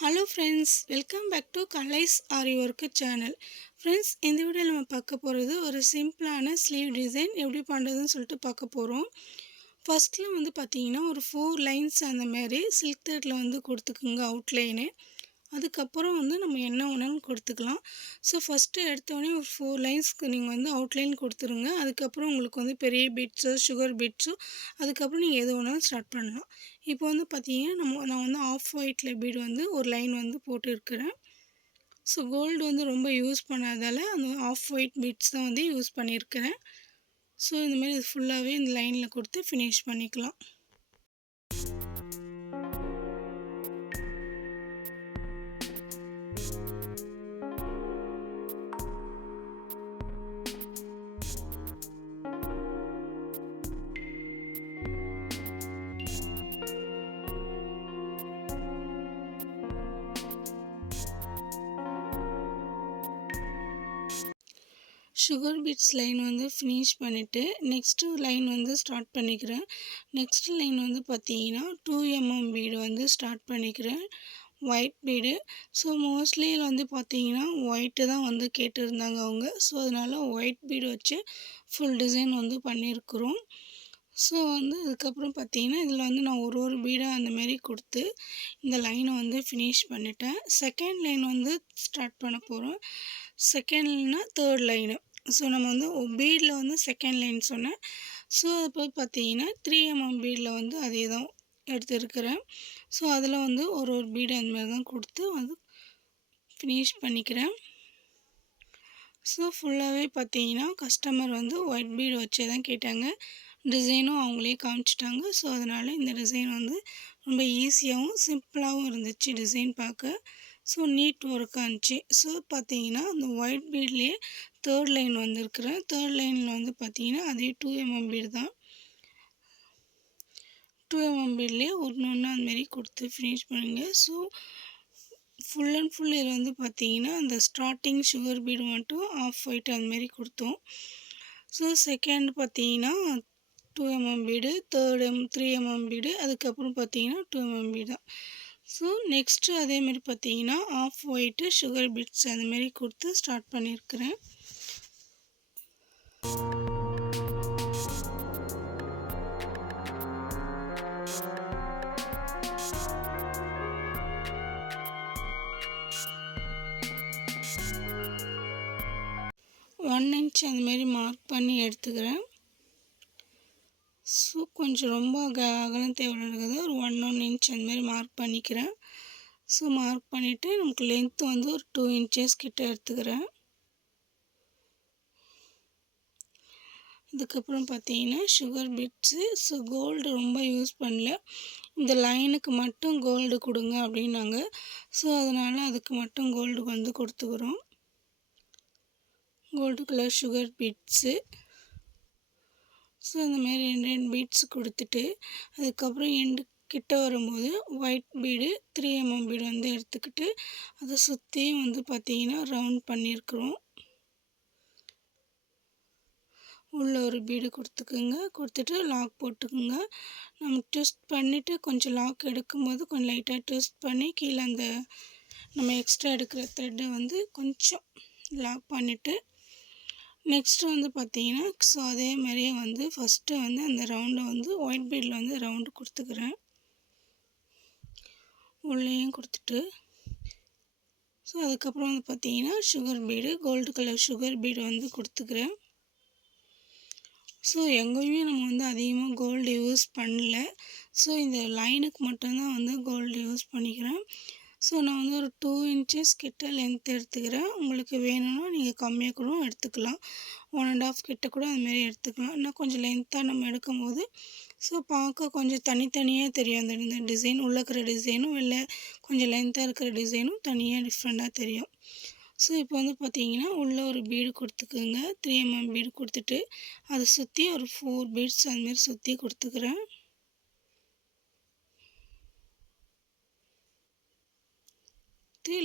Hello friends, welcome back to Kalai's Aari work channel. Friends, இந்த வீடியோவில் நம்ம பார்க்க போகிறது ஒரு சிம்பிளான ஸ்லீவ் டிசைன் எப்படி பண்ணுறதுன்னு சொல்லிட்டு பார்க்க போகிறோம். ஃபஸ்ட்டில் பார்த்தீங்கன்னா ஒரு 4 லைன்ஸ் அந்த மாதிரி சில்க் த்ரெட்டில் கொடுத்துக்குங்க அவுட்லைனு. அதுக்கப்புறம் நம்ம என்ன வேணாலும் கொடுத்துக்கலாம். ஸோ ஃபஸ்ட்டு எடுத்தோடனே ஒரு 4 லைன்ஸ்க்கு நீங்கள் அவுட்லைன் கொடுத்துருங்க. அதுக்கப்புறம் உங்களுக்கு பெரிய பீட்ஸோ சுகர் பீட்ஸோ அதுக்கப்புறம் நீங்கள் எது வேணாலும் ஸ்டார்ட் பண்ணலாம். இப்போ பார்த்தீங்கன்னா நான் ஆஃப் ஒயிட்டில் பீடு ஒரு லைன் போட்டுருக்கிறேன். ஸோ கோல்டு ரொம்ப யூஸ் பண்ணாதால் அந்த ஆஃப் ஒயிட் பீட்ஸ் தான் யூஸ் பண்ணியிருக்கிறேன். ஸோ இந்தமாரி இது ஃபுல்லாகவே இந்த லைனில் கொடுத்து ஃபினிஷ் பண்ணிக்கலாம். சுகர் பீட்ஸ் லைன் ஃபினிஷ் பண்ணிவிட்டு நெக்ஸ்ட்டு லைன் ஸ்டார்ட் பண்ணிக்கிறேன். நெக்ஸ்ட் லைன் பார்த்தீங்கன்னா 2 mm பீடு ஸ்டார்ட் பண்ணிக்கிறேன், ஒயிட் பீடு. ஸோ மோஸ்ட்லி பார்த்தீங்கன்னா ஒயிட்டு தான் கேட்டிருந்தாங்க அவங்க. ஸோ அதனால் ஒயிட் பீடு வச்சு ஃபுல் டிசைன் பண்ணியிருக்கிறோம். ஸோ அதுக்கப்புறம் பார்த்தீங்கன்னா இதில் நான் ஒரு பீடாக அந்தமாரி கொடுத்து இந்த லைனை ஃபினிஷ் பண்ணிட்டேன். செகண்ட் லைன் ஸ்டார்ட் பண்ண போகிறோம். செகண்ட்னா தேர்ட் லைனு. ஸோ நம்ம பீடில் செகண்ட் லைன் சொன்னேன். ஸோ அப்போ பார்த்தீங்கன்னா 3 mm பீடில் அதே தான் எடுத்துருக்கிறேன். ஸோ அதில் ஒரு பீடு அந்தமாதிரி தான் கொடுத்து ஃபினிஷ் பண்ணிக்கிறேன். ஸோ ஃபுல்லாகவே பார்த்தீங்கன்னா கஸ்டமர் ஒயிட் பீடு வச்சே தான் கேட்டாங்க. டிசைனும் அவங்களே காமிச்சிட்டாங்க. ஸோ அதனால் இந்த டிசைன் ரொம்ப ஈஸியாகவும் சிம்பிளாகவும் இருந்துச்சு டிசைன் பார்க்க. ஸோ நீட் ஒர்க்காக இருந்துச்சு. ஸோ பார்த்தீங்கன்னா அந்த ஒயிட் பீட்லேயே தேர்ட் லைன் வந்திருக்கிறேன். தேர்ட் லைனில் பார்த்தீங்கன்னா அதே 2 mm பீடு தான். 2 mm பீட்லேயே ஒன்று அந்தமாரி கொடுத்து ஃபினிஷ் பண்ணுங்க. ஸோ ஃபுல் அண்ட் ஃபுல் இது பார்த்தீங்கன்னா அந்த ஸ்டார்டிங் சுகர் பீடு மட்டும் ஆஃப் ஒயிட் அந்தமாரி கொடுத்தோம். ஸோ செகண்ட் பார்த்தீங்கன்னா 2 mm bead, third 3 mm bead, அதுக்கப்புறம் பார்த்தீங்கன்னா 2 mm பீடு தான். ஸோ நெக்ஸ்ட்டு அதேமாரி பார்த்தீங்கன்னா ஆஃப் ஒயிட்டு சுகர் பீட்ஸ் அந்தமாரி கொடுத்து ஸ்டார்ட் பண்ணியிருக்கிறேன். ஒன் இன்ச் அந்தமாரி மார்க் பண்ணி எடுத்துக்கிறேன். ஸோ கொஞ்சம் ரொம்ப அகலம் தேவைப்படுறது ஒரு 1 inch அந்தமாரி மார்க் பண்ணிக்கிறேன். ஸோ மார்க் பண்ணிவிட்டு நமக்கு லென்த்து ஒரு 2 inches கிட்ட எடுத்துக்கிறேன். அதுக்கப்புறம் பார்த்தீங்கன்னா சுகர் பீட்ஸு. ஸோ கோல்டு ரொம்ப யூஸ் பண்ணல, இந்த லைனுக்கு மட்டும் கோல்டு கொடுங்க அப்படின்னாங்க. ஸோ அதனால் அதுக்கு மட்டும் கோல்டு கொடுத்துக்கிறோம். Gold colour sugar beads. So இந்தமாரி 2 பீட்ஸ் கொடுத்துட்டு அதுக்கப்புறம் எண்டு கிட்ட வரும்போது ஒயிட் பீடு 3 mm பீடு எடுத்துக்கிட்டு அதை சுற்றியும் பார்த்தீங்கன்னா ரவுண்ட் பண்ணியிருக்கிறோம். உள்ள ஒரு பீடு கொடுத்துக்குங்க, கொடுத்துட்டு லாக் போட்டுக்குங்க. நம்ம ட்விஸ்ட் பண்ணிவிட்டு கொஞ்சம் லாக் எடுக்கும்போது கொஞ்சம் லைட்டாக ட்விஸ்ட் பண்ணி கீழே அந்த நம்ம எக்ஸ்ட்ரா எடுக்கிற த்ரெட்டை கொஞ்சம் லாக் பண்ணிவிட்டு நெக்ஸ்ட்டு பார்த்தீங்கன்னா ஸோ அதே மாதிரியே ஃபஸ்ட்டு அந்த ரவுண்டை ஒயிட் பீடில் ரவுண்டு கொடுத்துக்கிறேன். உள்ளேயும் கொடுத்துட்டு ஸோ அதுக்கப்புறம் பார்த்தீங்கன்னா sugar bead, gold colour sugar bead கொடுத்துக்கிறேன். ஸோ எங்கேயுமே நம்ம அதிகமாக கோல்டு யூஸ் பண்ணல. ஸோ இந்த லைனுக்கு மட்டும்தான் கோல்டு யூஸ் பண்ணிக்கிறேன். ஸோ நான் ஒரு 2 inches கிட்ட லென்த் எடுத்துக்கிறேன். உங்களுக்கு வேணும்னா நீங்கள் கம்மியாக கூட எடுத்துக்கலாம், 1.5 கிட்ட கூட அதுமாரி எடுத்துக்கலாம். இன்னும் கொஞ்சம் லென்த்தாக நம்ம எடுக்கும்போது ஸோ பார்க்க கொஞ்சம் தனித்தனியாக தெரியும். அந்த டிசைன் உள்ளே இருக்கிற டிசைனும் இல்லை கொஞ்சம் லென்த்தாக இருக்கிற டிசைனும் தனியாக டிஃப்ரெண்ட்டாக தெரியும். ஸோ இப்போ பார்த்தீங்கன்னா உள்ளே ஒரு பீடு கொடுத்துக்குங்க, 3 mm பீடு கொடுத்துட்டு அதை சுற்றி ஒரு 4 பீட்ஸ் அதுமாரி சுற்றி கொடுத்துக்கிறேன்.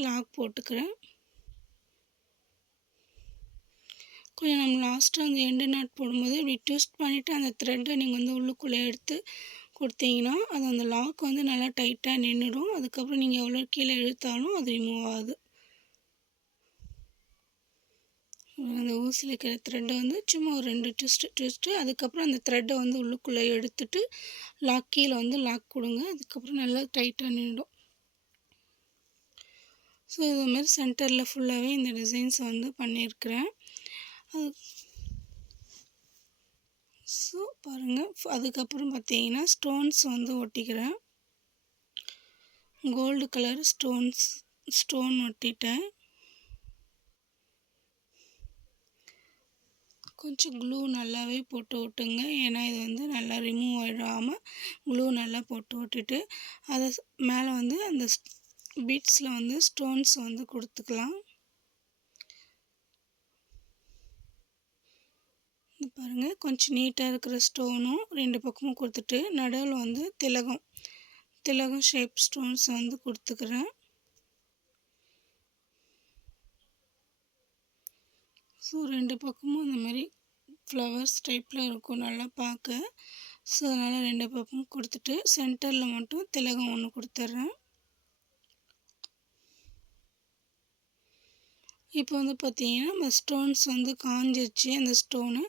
லாக் போட்டுக்கிறேன். கொஞ்சம் நம்ம லாஸ்ட்டாக அந்த எண்டு நாட் போடும்போது இப்படி ட்விஸ்ட் பண்ணிவிட்டு அந்த த்ரெட்டை நீங்கள் உள்ளுக்குள்ளே எடுத்து கொடுத்தீங்கன்னா அது அந்த லாக் வந்து நல்லா டைட்டாக நின்றுடும். அதுக்கப்புறம் நீங்கள் எவ்வளோ கீழே இழுத்தாலும் அது ரிமூவ் ஆகாது. அந்த ஊசியில் இருக்கிற த்ரெட்டை வந்து சும்மா ஒரு 2 ட்விஸ்ட்டு அதுக்கப்புறம் அந்த த்ரெட்டை வந்து உள்ளுக்குள்ளே எடுத்துட்டு கீழே வந்து லாக் கொடுங்க. அதுக்கப்புறம் நல்லா டைட்டாக நின்றுடும். ஸோ இதுமாரி சென்டரில் ஃபுல்லாகவே இந்த டிசைன்ஸ் வந்து பண்ணியிருக்கிறேன். ஸோ பாருங்கள், அதுக்கப்புறம் பார்த்தீங்கன்னா ஸ்டோன்ஸ் வந்து ஒட்டிக்கிறேன். கோல்டு கலர் ஸ்டோன் ஒட்டிட்டேன். கொஞ்சம் க்ளூ நல்லாவே போட்டு விட்டுங்க, ஏன்னா இது வந்து நல்லா ரிமூவ் ஆகிடாமல் க்ளூ நல்லா போட்டு விட்டுட்டு அதை மேலே வந்து அந்த பீட்ஸில் வந்து ஸ்டோன்ஸ் வந்து கொடுத்துக்கலாம். பாருங்கள், கொஞ்சம் நீட்டாக இருக்கிற ஸ்டோனும் 2 பக்கமும் கொடுத்துட்டு நடுவில் வந்து திலகம் ஷேப் ஸ்டோன்ஸ் வந்து கொடுத்துக்கிறேன். ஸோ 2 பக்கமும் இந்த மாதிரி ஃப்ளவர்ஸ் டைப்பில் இருக்கும் நல்லா பார்க்க. ஸோ அதனால் 2 பக்கமும் கொடுத்துட்டு சென்டரில் மட்டும் திலகம் ஒன்று கொடுத்துட்றேன். இப்போ வந்து பார்த்தீங்கன்னா நம்ம ஸ்டோன்ஸ் வந்து காஞ்சிருச்சு அந்த ஸ்டோனு.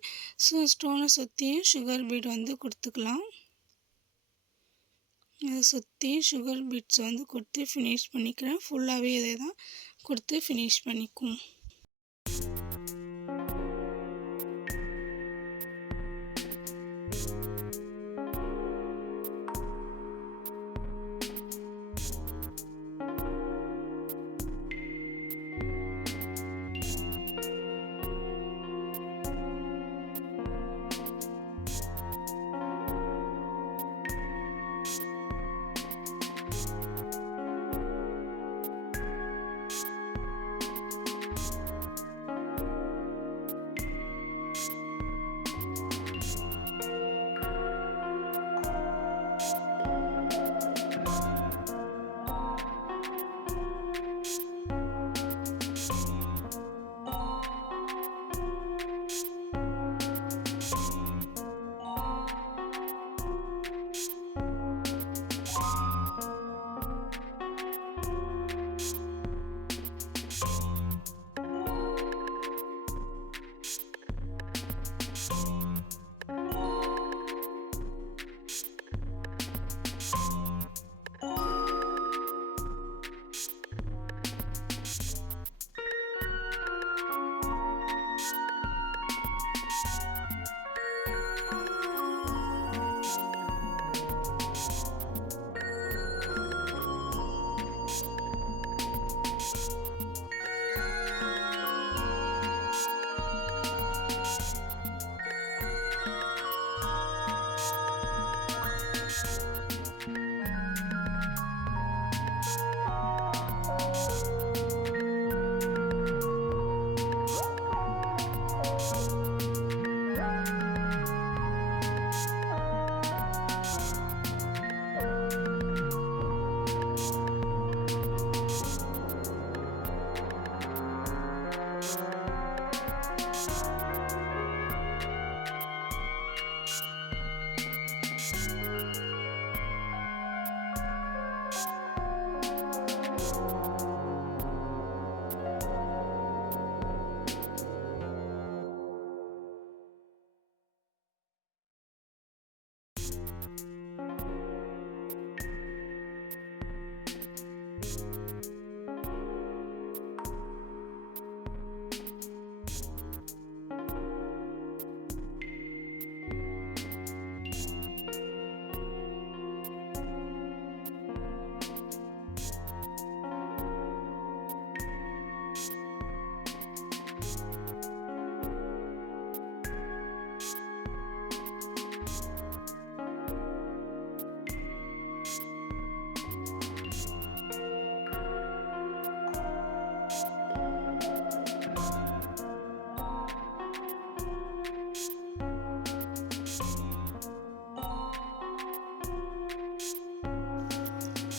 ஸோ ஸ்டோனை சுற்றியும் சுகர் பீட் வந்து கொடுத்துக்கலாம். அதை சுற்றி சுகர் பீட்ஸ் வந்து கொடுத்து ஃபினிஷ் பண்ணிக்கிறேன். ஃபுல்லாகவே இதை தான் கொடுத்து ஃபினிஷ் பண்ணிக்குவோம்.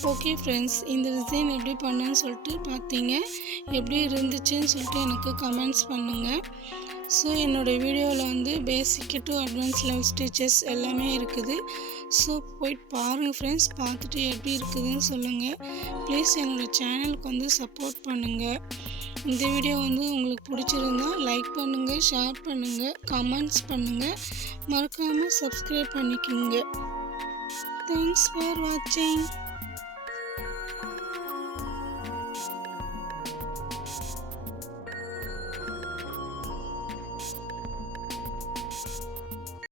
ஓகே ஃப்ரெண்ட்ஸ், இந்த டிசைன் எப்படி பண்ணேன்னு சொல்லிட்டு பார்த்தீங்க. எப்படி இருந்துச்சுன்னு சொல்லிட்டு எனக்கு கமெண்ட்ஸ் பண்ணுங்கள். ஸோ என்னோடய வீடியோவில் வந்து basic to advance level stitches எல்லாமே இருக்குது. ஸோ போயிட்டு பாருங்கள் ஃப்ரெண்ட்ஸ். பார்த்துட்டு எப்படி இருக்குதுன்னு சொல்லுங்கள். ப்ளீஸ் என்னோடய சேனலுக்கு வந்து சப்போர்ட் பண்ணுங்கள். இந்த வீடியோ வந்து உங்களுக்கு பிடிச்சிருந்தா லைக் பண்ணுங்கள், ஷேர் பண்ணுங்கள், கமெண்ட்ஸ் பண்ணுங்கள். மறக்காமல் சப்ஸ்கிரைப் பண்ணிக்கோங்க. தேங்க்ஸ் ஃபார் வாட்சிங்.